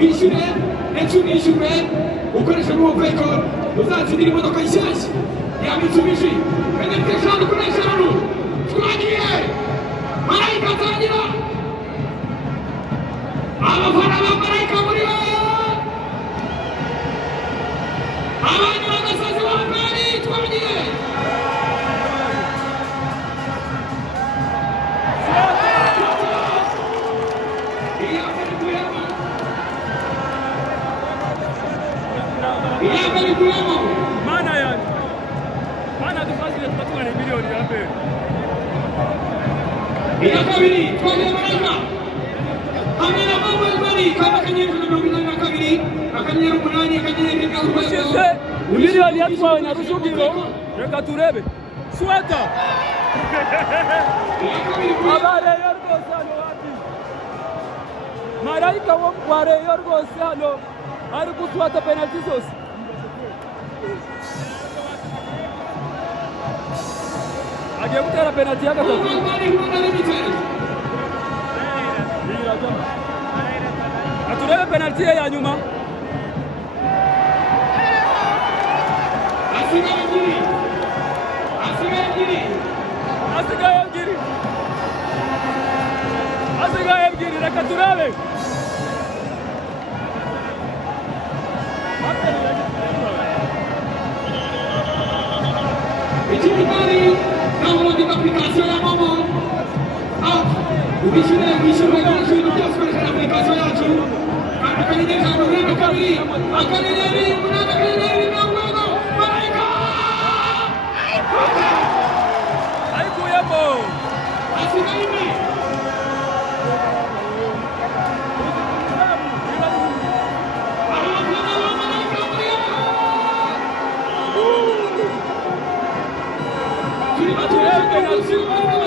wishyure ndetse unishyurwe ukoresha n'uwo paycall uzatsindira imodoka nshyashya ya Mitsubishi penaliti eshanu kuri eshanu twagiye marayika atangira abafana ba marayika muri abandi bagasozi wa mbere twagiye Mana yani. Mana tufazile tupatwa ni milioni ya mbele. Ila kabiri twagiye marayika hamwe na Mobile Money kama akanyenyeri na mirongo inani na kabiri akanyenyeri umunani akanyenyeri rimwe Ushize miliyoni yatwawe na Rujugiro reka turebe sweta abareyo rwose hano wapi marayika wo wareyo rwose hano ari gutwata penaliti zose agiye gutera penaliti ya gatatu aturebe penaliti ye ya nyuma asigaye ebyiri reka turebe ikindi kandi downloading application ya Momo app wishyura ibikoresho ibintu byose ukoresheje application yacu kandi akanyenyeri ijana na mirongo inani na kabiri akanyenyeri umunani akanyenyeri mirongo ine marayika ayikuyemo asigaye imwe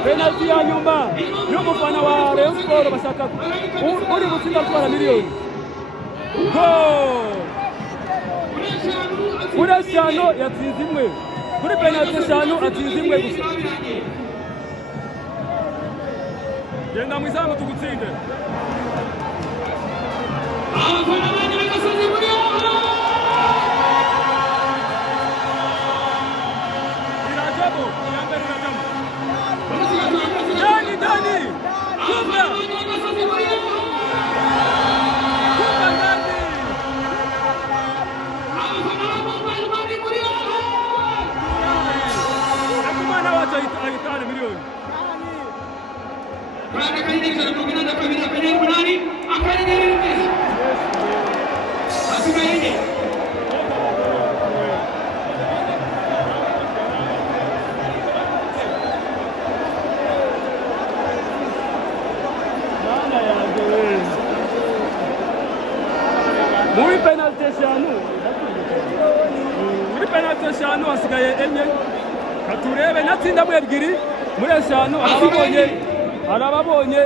penaliti ya nyuma y'umufana wa Rayon Sport bashaka uri gutsinda atwara miliyoni kuri eshanu yatsinze imwe kuri penaliti eshanu atsinze imwe gusa genda mu izamu tugutsinde abafana banyu bagasozi muri irajamo iya mbere irajamo Dani Kumba Kumba Dani akumana wacha ayitane milioni Brada akanyenyeri ijana na mirongo inani na kabiri akanyenyeri umunani akanyenyeri rimwe asigaye enye muri penaliti eshanu hasigaye enye katurebe natsinda mu ebyiri muri eshanu arababonye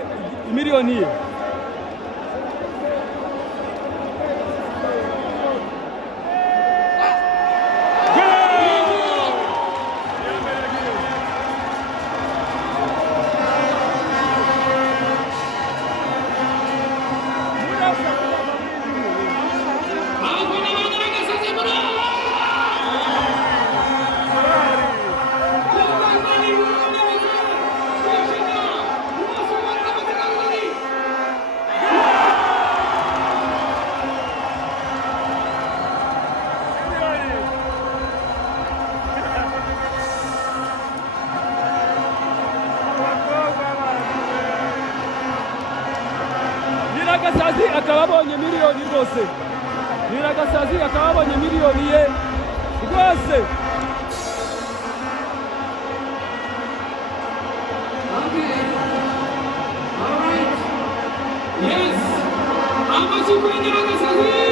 miliyoni ye Nyiragasazi akaba abonye miliyoni rwose Nyiragasazi akaba abonye miliyoni ye rwose Yes! Amashyi kuri Nyiragasazi!